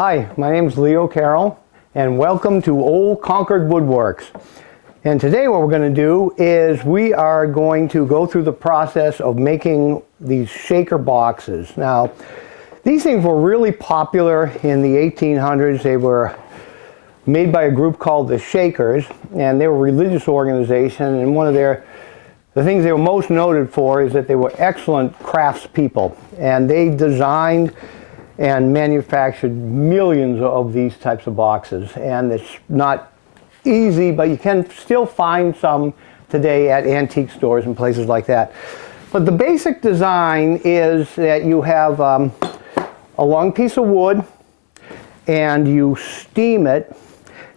Hi, my name is Leo Carroll, and welcome to Old Concord Woodworks. And today what we're going to do is we are going to go through the process of making these shaker boxes. Now, these things were really popular in the 1800s. They were made by a group called the Shakers, and they were a religious organization, and the things they were most noted for is that they were excellent craftspeople, and they designed and manufactured millions of these types of boxes. And it's not easy, but you can still find some today at antique stores and places like that. But the basic design is that you have a long piece of wood, and you steam it,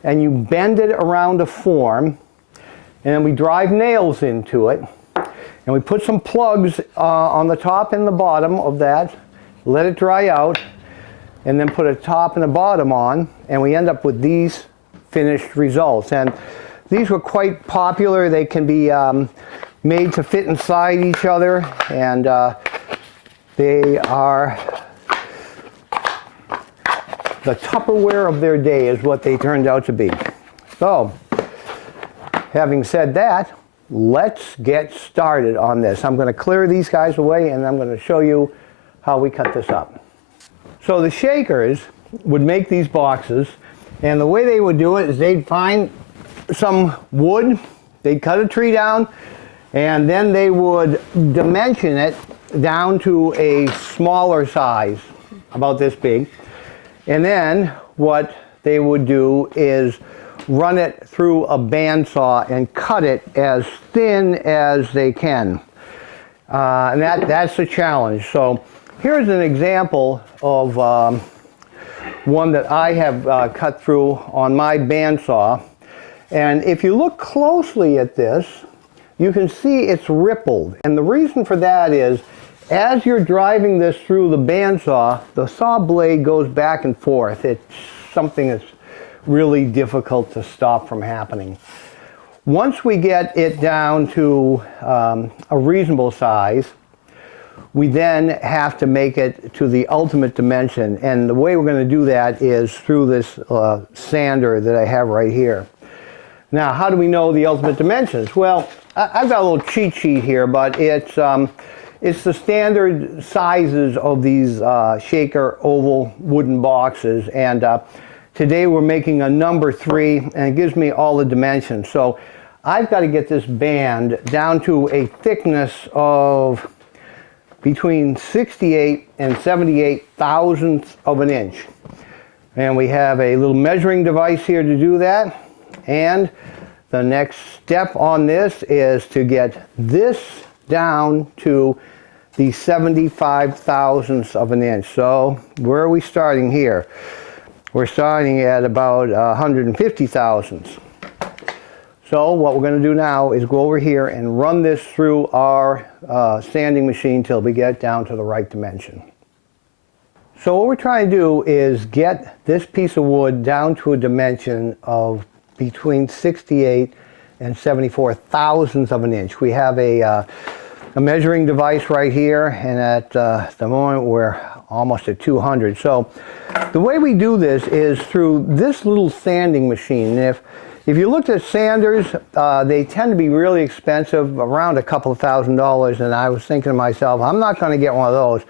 and you bend it around a form, and then we drive nails into it, and we put some plugs on the top and the bottom of that, let it dry out, and then put a top and a bottom on, and we end up with these finished results. And these were quite popular. They can be made to fit inside each other, and they are the Tupperware of their day is what they turned out to be. So, having said that, let's get started on this. I'm going to clear these guys away, and I'm going to show you how we cut this up. So the Shakers would make these boxes, and the way they would do it is they'd find some wood, they'd cut a tree down, and then they would dimension it down to a smaller size, about this big. And then what they would do is run it through a bandsaw and cut it as thin as they can. And that's the challenge. So here's an example of one that I have cut through on my bandsaw. And if you look closely at this, you can see it's rippled. And the reason for that is, as you're driving this through the bandsaw, the saw blade goes back and forth. It's something that's really difficult to stop from happening. Once we get it down to a reasonable size, we then have to make it to the ultimate dimension. And the way we're going to do that is through this sander that I have right here. Now, how do we know the ultimate dimensions? Well, I've got a little cheat sheet here, but it's the standard sizes of these shaker oval wooden boxes, and today we're making a number 3, and it gives me all the dimensions. So I've got to get this band down to a thickness of between 68 and 78 thousandths of an inch. And we have a little measuring device here to do that. And the next step on this is to get this down to the 75 thousandths of an inch. So where are we starting here? We're starting at about 150 thousandths. So what we're going to do now is go over here and run this through our sanding machine till we get down to the right dimension. So what we're trying to do is get this piece of wood down to a dimension of between 68 and 74 thousandths of an inch. We have a measuring device right here, and at the moment we're almost at 200. So the way we do this is through this little sanding machine. And if you looked at sanders, they tend to be really expensive, around a couple of $1,000s, and I was thinking to myself, I'm not going to get one of those.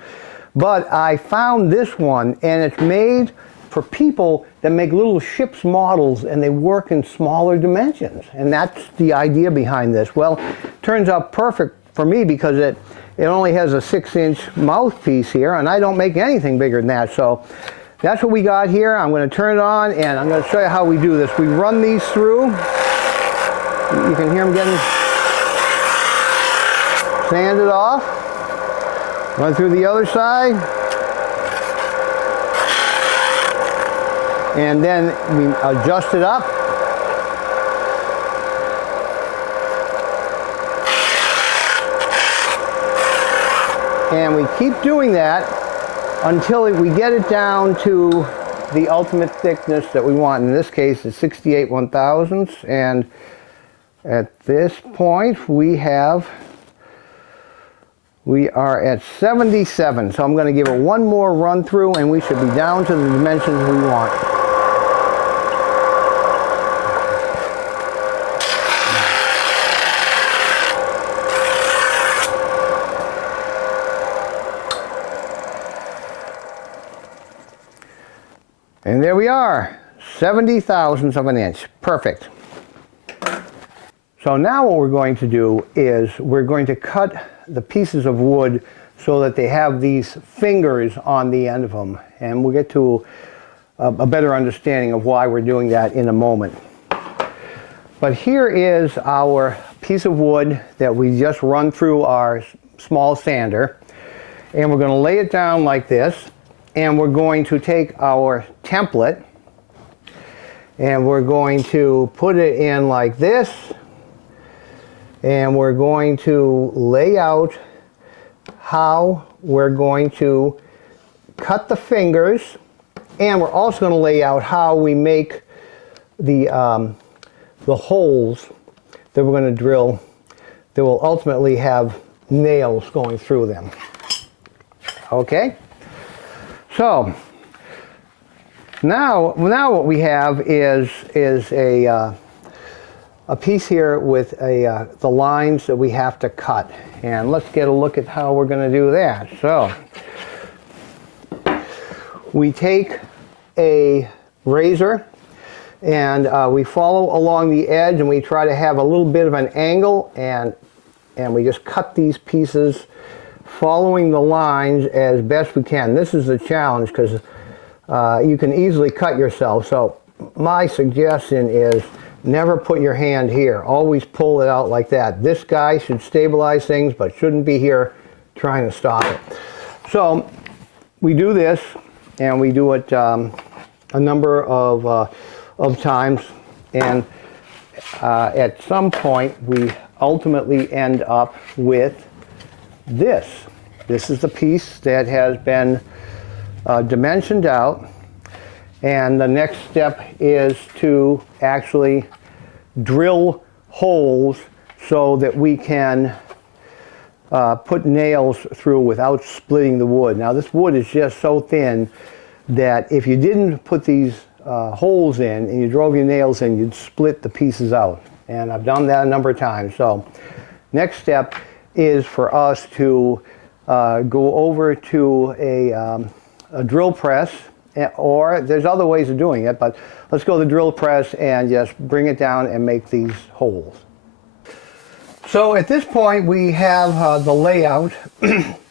But I found this one, and it's made for people that make little ship's models, and they work in smaller dimensions. And that's the idea behind this. Well, it turns out perfect for me because it only has a 6-inch mouthpiece here, and I don't make anything bigger than that. So that's what we got here. I'm going to turn it on, and I'm going to show you how we do this. We run these through. You can hear them getting sanded off. Run through the other side. And then we adjust it up. And we keep doing that until we get it down to the ultimate thickness that we want. In this case, it's 68 1/1000ths. And at this point, we have We are at 77, so I'm going to give it one more run through and we should be down to the dimensions we want. And there we are, 70 thousandths of an inch. Perfect. So now what we're going to do is we're going to cut the pieces of wood so that they have these fingers on the end of them. And we'll get to a better understanding of why we're doing that in a moment. But here is our piece of wood that we just run through our small sander. And we're going to lay it down like this. And we're going to take our template and we're going to put it in like this. And we're going to lay out how we're going to cut the fingers, and we're also going to lay out how we make the holes that we're going to drill that will ultimately have nails going through them. Okay? So now what we have is a piece here with the lines that we have to cut. And let's get a look at how we're going to do that. So we take a razor and we follow along the edge and we try to have a little bit of an angle, and we just cut these pieces following the lines as best we can. This is the challenge because you can easily cut yourself. So my suggestion is never put your hand here. Always pull it out like that. This guy should stabilize things but shouldn't be here trying to stop it. So we do this and we do it a number of times, and at some point we ultimately end up with this. This is the piece that has been dimensioned out, and the next step is to actually drill holes so that we can put nails through without splitting the wood. Now this wood is just so thin that if you didn't put these holes in and you drove your nails in, you'd split the pieces out. And I've done that a number of times. So next step is for us to go over to a drill press, or there's other ways of doing it, but let's go to the drill press and just bring it down and make these holes. So at this point we have the layout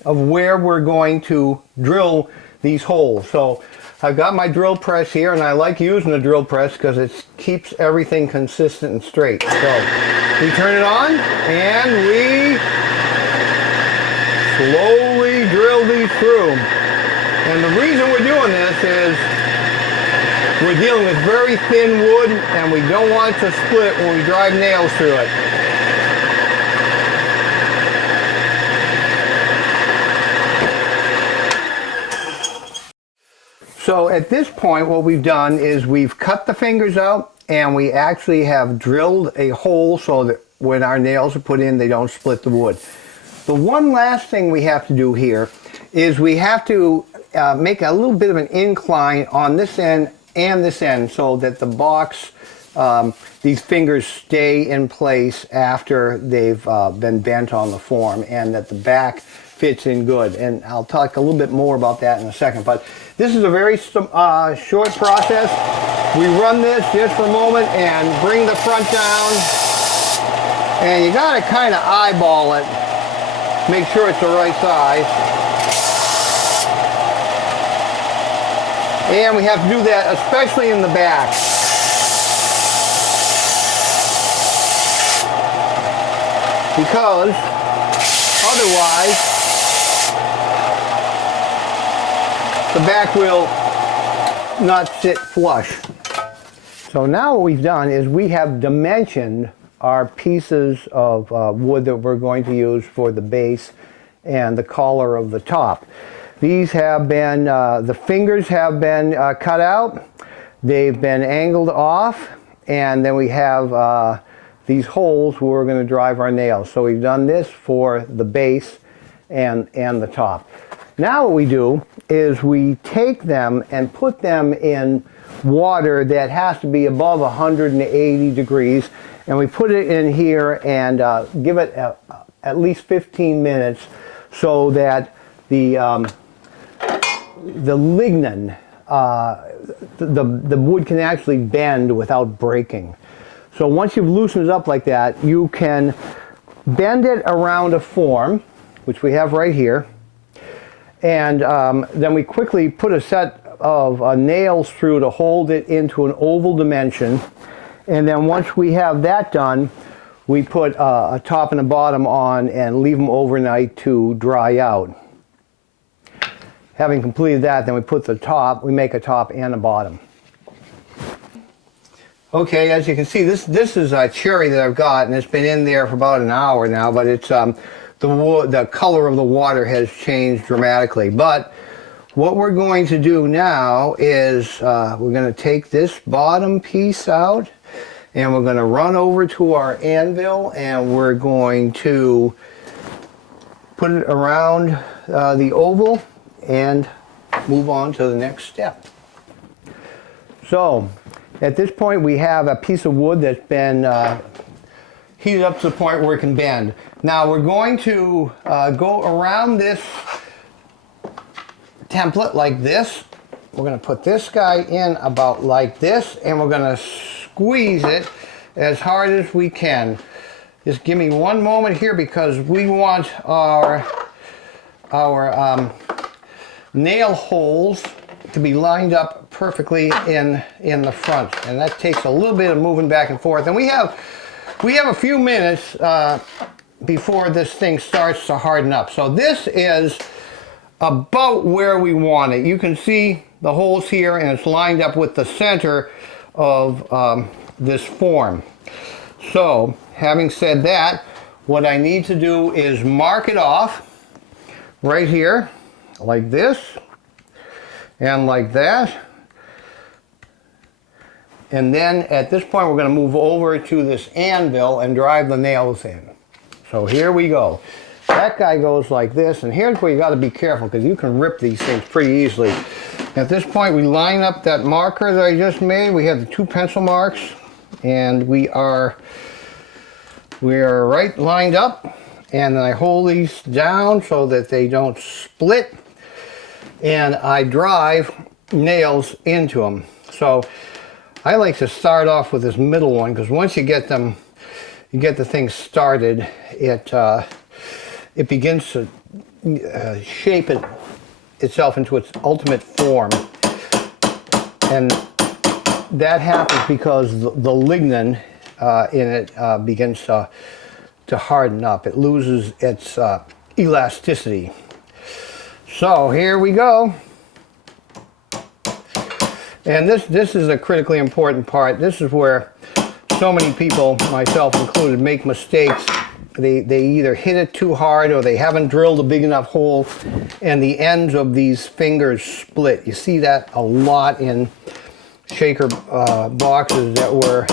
of where we're going to drill these holes. So I've got my drill press here, and I like using the drill press because it keeps everything consistent and straight. So we turn it on and we slowly drill these through. And the reason we're doing this is we're dealing with very thin wood and we don't want it to split when we drive nails through it. So at this point what we've done is we've cut the fingers out and we actually have drilled a hole so that when our nails are put in they don't split the wood. The one last thing we have to do here is we have to make a little bit of an incline on this end and this end so that the box, these fingers stay in place after they've been bent on the form, and that the back fits in good. And I'll talk a little bit more about that in a second, but this is a very short process. We run this just for a moment and bring the front down, and you got to kind of eyeball it, make sure it's the right size. And we have to do that especially in the back. Because otherwise the back will not sit flush. So now what we've done is we have dimensioned our pieces of wood that we're going to use for the base and the collar of the top. These have been, the fingers have been cut out, they've been angled off, and then we have these holes where we're going to drive our nails. So we've done this for the base and the top. Now what we do is we take them and put them in water that has to be above 180 degrees, and we put it in here and give it at least 15 minutes so that the lignin, the wood can actually bend without breaking. So once you've loosened it up like that, you can bend it around a form, which we have right here, and then we quickly put a set of nails through to hold it into an oval dimension. And then once we have that done, we put a top and a bottom on and leave them overnight to dry out. Having completed that, then we put the top, we make a top and a bottom. Okay, as you can see, this is a cherry that I've got, and it's been in there for about an hour now, but it's the color of the water has changed dramatically. But what we're going to do now is we're going to take this bottom piece out, and we're going to run over to our anvil, and we're going to put it around the oval and move on to the next step. So at this point we have a piece of wood that's been heated up to the point where it can bend. Now we're going to go around this template like this. We're going to put this guy in about like this, and we're going to squeeze it as hard as we can. Just give me one moment here, because we want our nail holes to be lined up perfectly in the front, and that takes a little bit of moving back and forth. And we have a few minutes before this thing starts to harden up. So this is about where we want it. You can see the holes here, and it's lined up with the center of this form. So having said that, what I need to do is mark it off right here like this and like that. And then at this point we're going to move over to this anvil and drive the nails in. So here we go. That guy goes like this, and here's where you got to be careful, because you can rip these things pretty easily. At this point we line up that marker that I just made. We have the 2 pencil marks, and we are right lined up, and then I hold these down so that they don't split, and I drive nails into them. So I like to start off with this middle one, because once you get them, you get the thing started, it begins to shape itself into its ultimate form. And that happens because the lignin in it begins to harden up. It loses its elasticity. So here we go. And this is a critically important part. This is where so many people, myself included, make mistakes. They either hit it too hard, or they haven't drilled a big enough hole, and the ends of these fingers split. You see that a lot in shaker boxes that were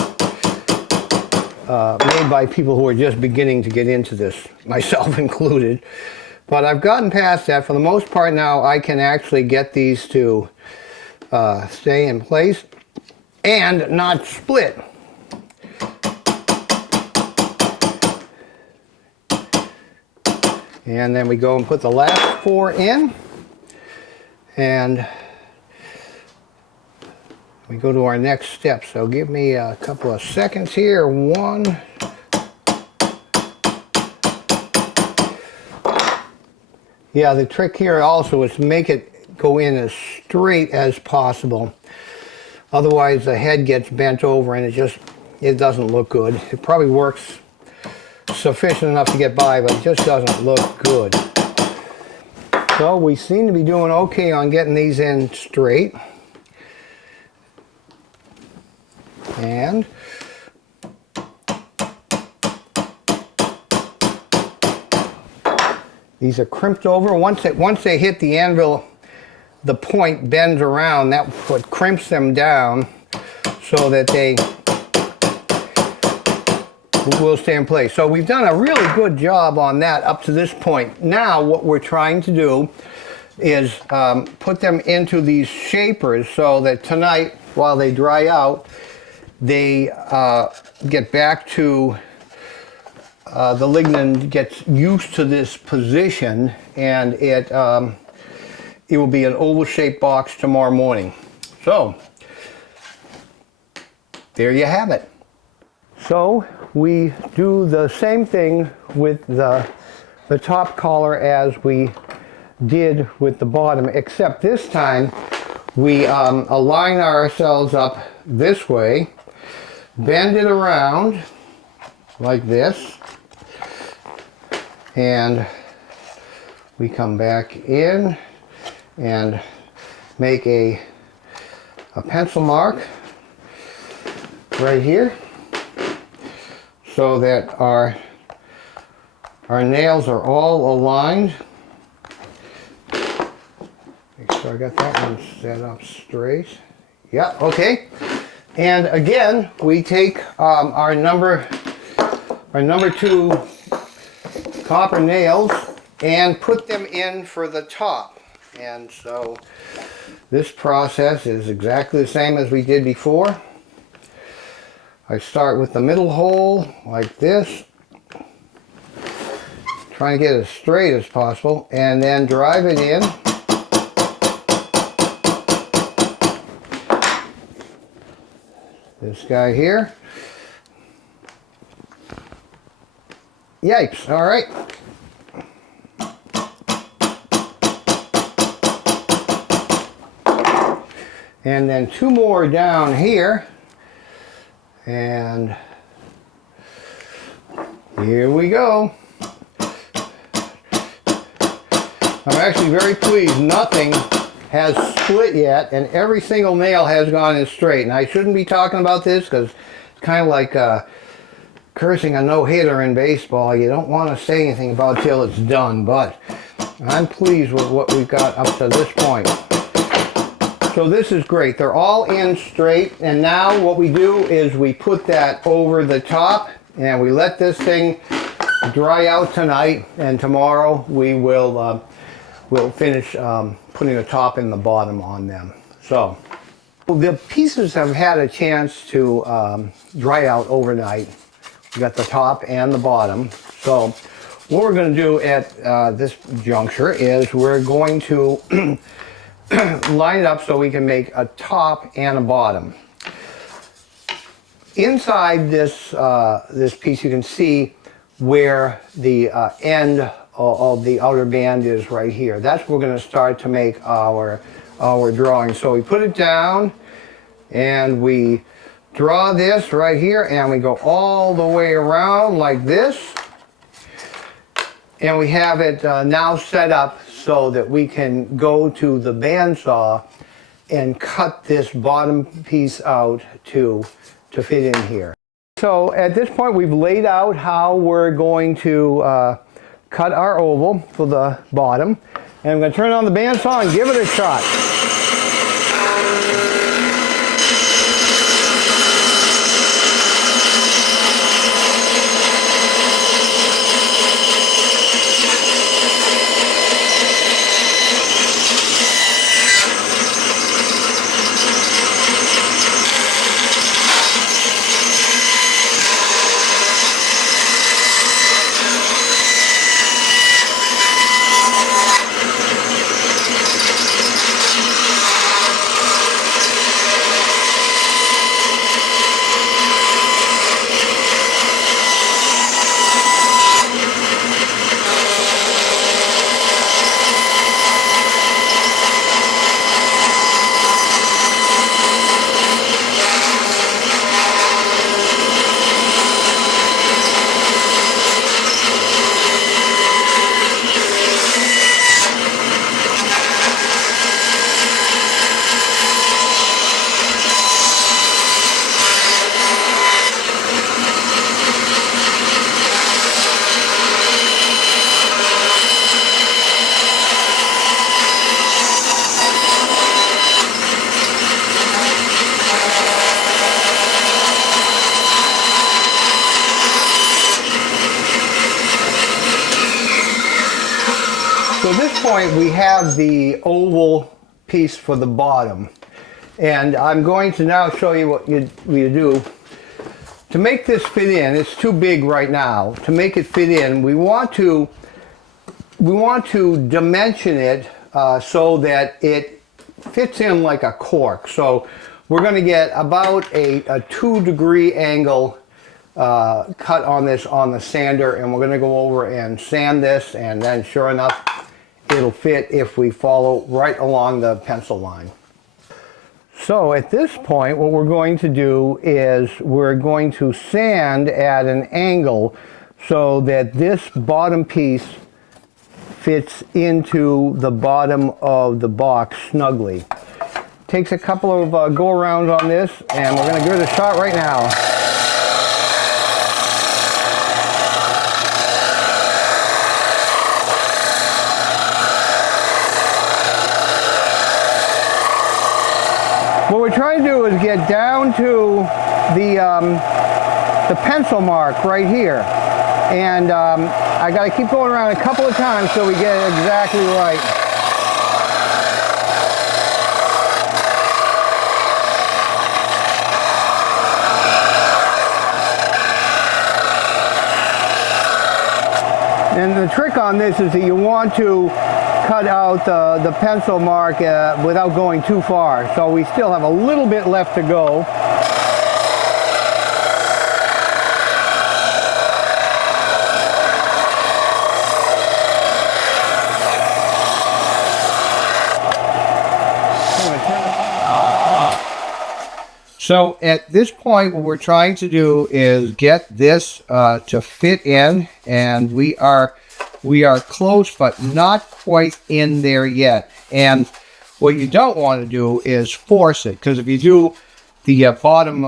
made by people who are just beginning to get into this, myself included. But I've gotten past that. For the most part now, I can actually get these to stay in place and not split. And then we go and put the last 4 in, and we go to our next step. So give me a couple of seconds here. 1. Yeah, the trick here also is to make it go in as straight as possible. Otherwise the head gets bent over and it doesn't look good. It probably works sufficient enough to get by, but it just doesn't look good. So we seem to be doing okay on getting these in straight. And these are crimped over. Once they hit the anvil, the point bends around. That's what crimps them down, so that will stay in place. So we've done a really good job on that up to this point. Now what we're trying to do is put them into these shapers so that tonight, while they dry out, they get back to, the lignin gets used to this position, and it will be an oval-shaped box tomorrow morning. So there you have it. So we do the same thing with the top collar as we did with the bottom, except this time we align ourselves up this way, bend it around like this, and we come back in and make a pencil mark right here so that our nails are all aligned. Make sure I got that one set up straight. Yeah, okay. And again, we take our number 2 copper nails and put them in for the top. And so this process is exactly the same as we did before. I start with the middle hole like this, trying to get it as straight as possible, and then drive it in. This guy here. Yipes, all right. And then 2 more down here. And here we go. I'm actually very pleased. Nothing has split yet, and every single nail has gone in straight. And I shouldn't be talking about this because it's kind of like cursing a no-hitter in baseball. You don't want to say anything about it till it's done, but I'm pleased with what we've got up to this point. So this is great. They're all in straight, and now what we do is we put that over the top, and we let this thing dry out tonight, and tomorrow we will we'll finish putting the top and the bottom on them. So the pieces have had a chance to dry out overnight. We got the top and the bottom. So what we're going to do at this juncture is we're going to line it up so we can make a top and a bottom. Inside this this piece, you can see where the end of the outer band is right here. That's where we're going to start to make our drawing. So we put it down and we draw this right here, and we go all the way around like this, and we have it now set up so that we can go to the bandsaw and cut this bottom piece out to fit in here. So at this point we've laid out how we're going to cut our oval for the bottom, and I'm going to turn on the bandsaw and give it a shot. point we have the oval piece for the bottom. And I'm going to now show you what you do. To make this fit in, it's too big right now. To make it fit in, we want to dimension it so that it fits in like a cork. So we're going to get about a 2-degree angle cut on this on the sander, and we're going to go over and sand this, and then sure enough it'll fit if we follow right along the pencil line. So at this point what we're going to do is we're going to sand at an angle so that this bottom piece fits into the bottom of the box snugly. Takes a couple of go-arounds on this, and we're going to give it a shot right now. What we're trying to do is get down to the pencil mark right here. And I got to keep going around a couple of times so we get it exactly right. And the trick on this is that you want to cut out the pencil mark without going too far. So we still have a little bit left to go. So at this point, what we're trying to do is get this to fit in, and we are close, but not quite in there yet. And what you don't want to do is force it, because if you do, the bottom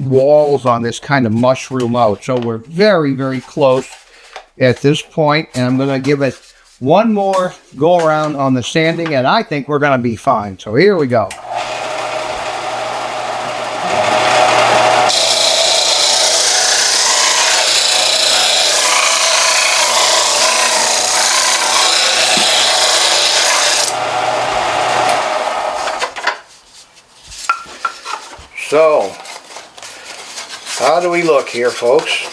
walls on this kind of mushroom out. So we're very, very close at this point, and I'm going to give it one more go around on the sanding, and I think we're going to be fine. So here we go. So, how do we look here, folks?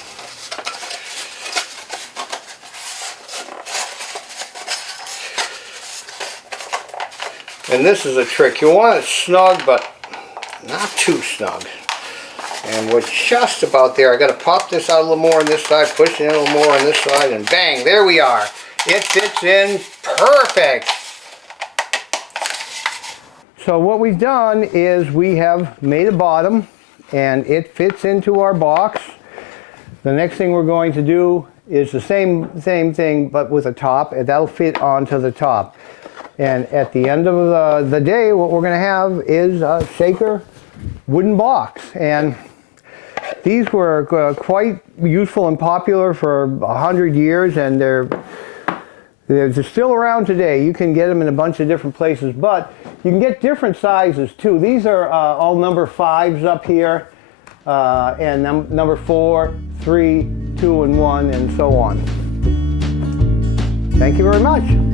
And this is a trick. You want it snug, but not too snug. And we're just about there. I got to pop this out a little more on this side, push it in a little more on this side, and bang, there we are. It fits in perfect. So what we've done is we have made a bottom, and it fits into our box. The next thing we're going to do is the same thing, but with a top, and that'll fit onto the top. And at the end of the day, what we're going to have is a shaker wooden box. And these were quite useful and popular for 100 years, and they're still around today. You can get them in a bunch of different places, but you can get different sizes too. These are all number 5s up here, and number 4, 3, 2, and 1, and so on. Thank you very much.